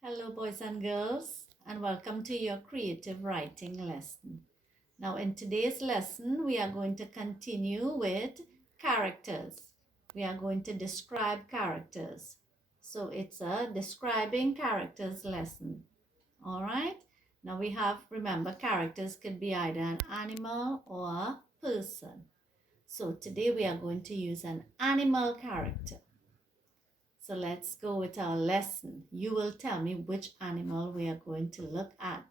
Hello, boys and girls, and welcome to your creative writing lesson. Now, in today's lesson, we are going to continue with characters. We are going to describe characters. So, it's a describing characters lesson. All right. Now, we have, remember, characters could be either an animal or a person. So, today we are going to use an animal character. So let's go with our lesson. You will tell me which animal we are going to look at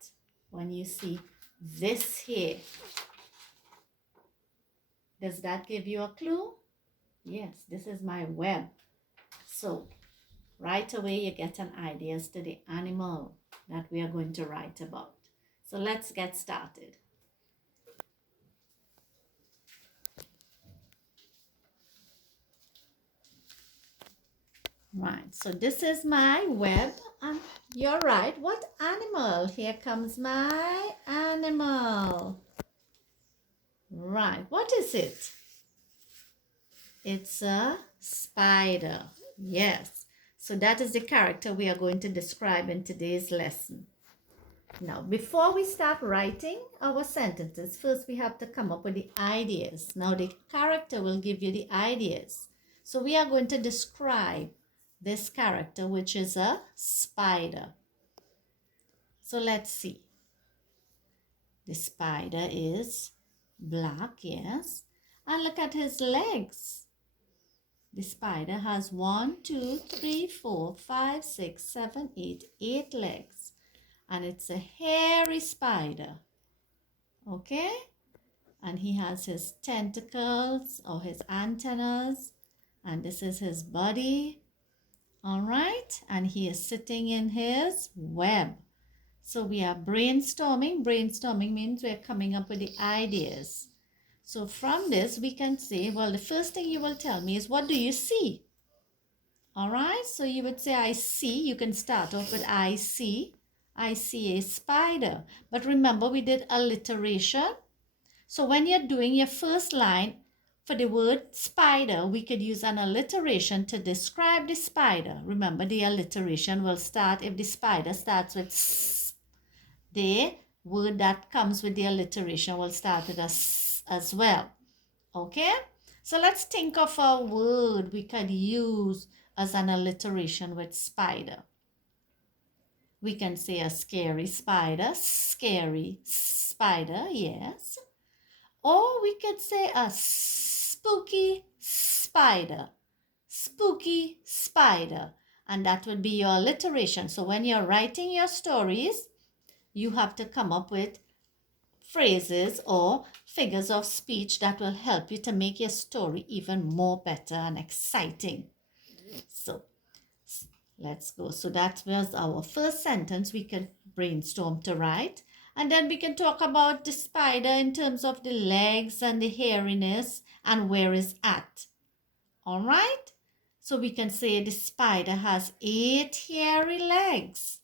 when you see this here. Does that give you a clue? Yes, this is my web. So right away you get an idea as to the animal that we are going to write about. So let's get started. Right, so this is my web, and you're right. What animal? Here comes my animal. Right, what is it? It's a spider. Yes. So that is the character we are going to describe in today's lesson. Now, before we start writing our sentences, first we have to come up with the ideas. Now, the character will give you the ideas. So we are going to describe this character, which is a spider. So let's see. The spider is black, yes. And look at his legs. The spider has 1, 2, 3, 4, 5, 6, 7, 8 legs. And it's a hairy spider. Okay? And he has his tentacles or his antennas. And this is his body. All right? And he is sitting in his web. So we are brainstorming. Brainstorming means we're coming up with the ideas. So from this, we can say, well, the first thing you will tell me is, what do you see? All right, so you would say, I see. You can start off with I see. I see a spider. But remember, we did alliteration. So when you're doing your first line, for the word spider, we could use an alliteration to describe the spider. Remember, the alliteration will start, if the spider starts with S, the word that comes with the alliteration will start with a S as well. Okay? So let's think of a word we could use as an alliteration with spider. We can say a scary spider, yes. Or we could say a spooky spider, and that would be your alliteration. So when you're writing your stories, you have to come up with phrases or figures of speech that will help you to make your story even more better and exciting. So let's go. So that was our first sentence we can brainstorm to write. And then we can talk about the spider in terms of the legs and the hairiness and where it's at. All right? So we can say the spider has 8 hairy legs.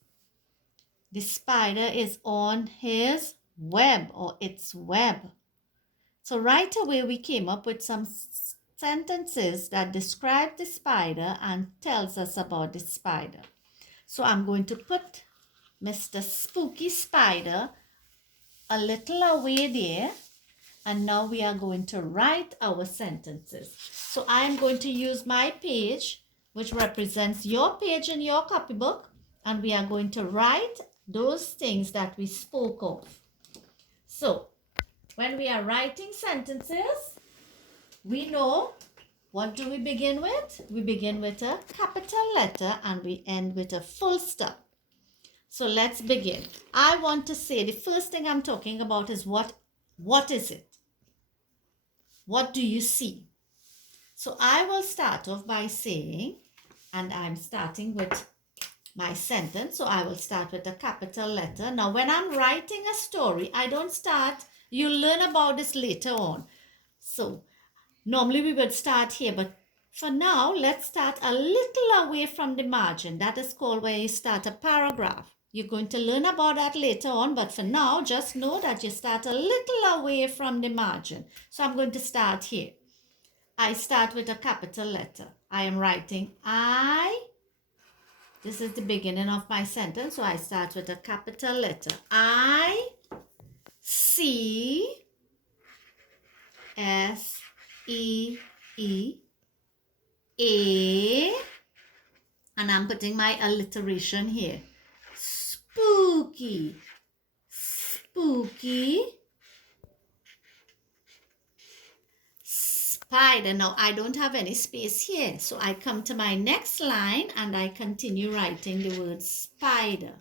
The spider is on his web or its web. So right away we came up with some sentences that describe the spider and tells us about the spider. So I'm going to put Mr. Spooky Spider a little away there. And now we are going to write our sentences. So I am going to use my page, which represents your page in your copybook. And we are going to write those things that we spoke of. So when we are writing sentences, we know, what do we begin with? We begin with a capital letter and we end with a full stop. So let's begin. I want to say the first thing I'm talking about is what is it? What do you see? So I will start off by saying, and I'm starting with my sentence. So I will start with a capital letter. Now when I'm writing a story, I don't start, you'll learn about this later on. So normally we would start here, but for now, let's start a little away from the margin. That is called where you start a paragraph. You're going to learn about that later on, but for now, just know that you start a little away from the margin. So I'm going to start here. I start with a capital letter. I am writing I This is the beginning of my sentence, so I start with a capital letter. I C S E E A, and I'm putting my alliteration here. Spooky, spooky. Spider. Now I don't have any space here, so I come to my next line and I continue writing the word spider.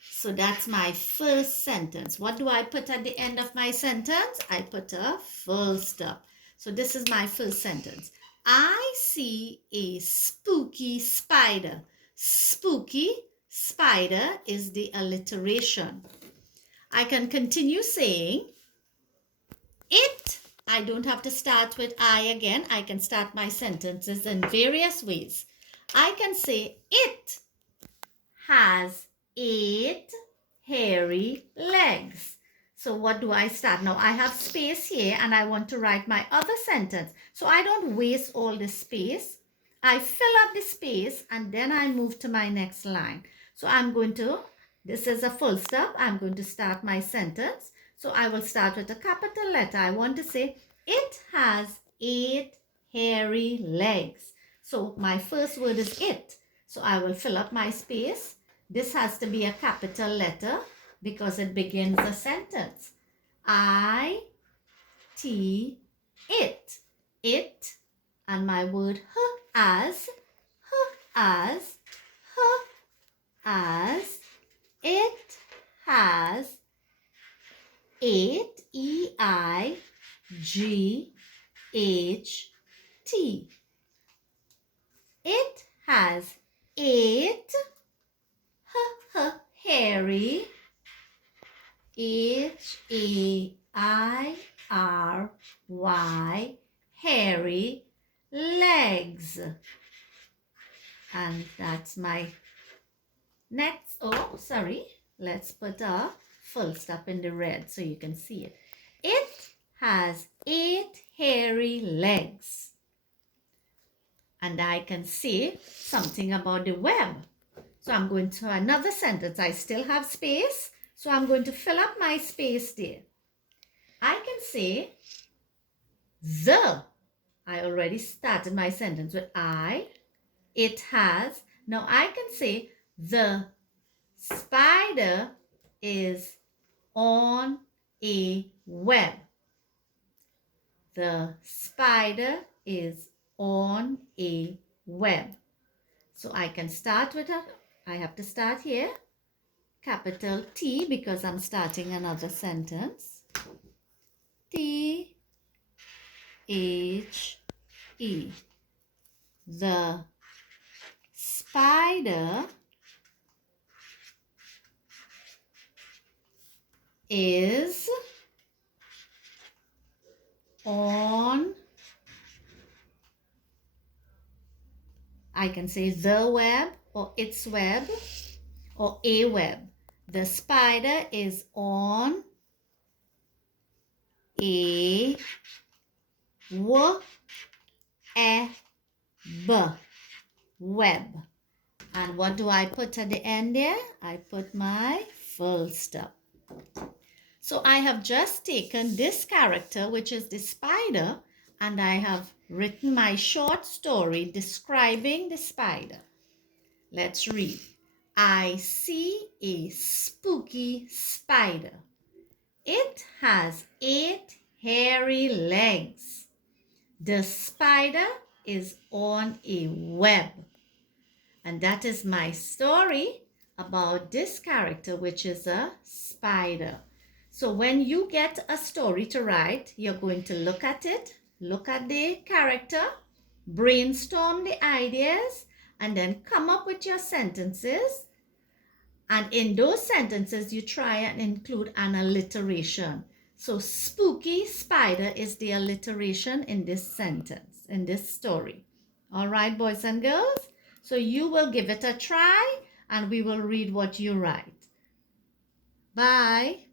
So that's my first sentence. What do I put at the end of my sentence? I put a full stop. So this is my first sentence. I see a spooky spider. Spooky spider is the alliteration. I can continue saying it. I don't have to start with I again. I can start my sentences in various ways. I can say it has 8 hairy legs. So what do I start? Now I have space here and I want to write my other sentence. So I don't waste all the space. I fill up the space and then I move to my next line. So I'm going to, this is a full stop. I'm going to start my sentence. So I will start with a capital letter. I want to say it has 8 hairy legs. So my first word is it. So I will fill up my space. This has to be a capital letter because it begins the sentence. I, T, it. It, and my word as, it has 8, E-I-G-H-T. It has 8 hairy, H-A-I-R-Y, hairy legs. And that's my next, let's put a full stop in the red so you can see it. It has 8 hairy legs. And I can say something about the web. So I'm going to another sentence. I still have space. So I'm going to fill up my space there. I can say the. I already started my sentence with I. It has. Now I can say the spider is on a web. The spider is on a web. So I can start with I have to start here, capital T, because I'm starting another sentence. T-H-E. The spider is on, I can say the web or its web or a web. The spider is on a web. And what do I put at the end there? I put my full stop. So I have just taken this character, which is the spider, and I have written my short story describing the spider. Let's read. I see a spooky spider. It has 8 hairy legs. The spider is on a web. And that is my story about this character, which is a spider. So when you get a story to write, you're going to look at it, look at the character, brainstorm the ideas, and then come up with your sentences. And in those sentences, you try and include an alliteration. So spooky spider is the alliteration in this sentence, in this story. All right, boys and girls. So you will give it a try and we will read what you write. Bye.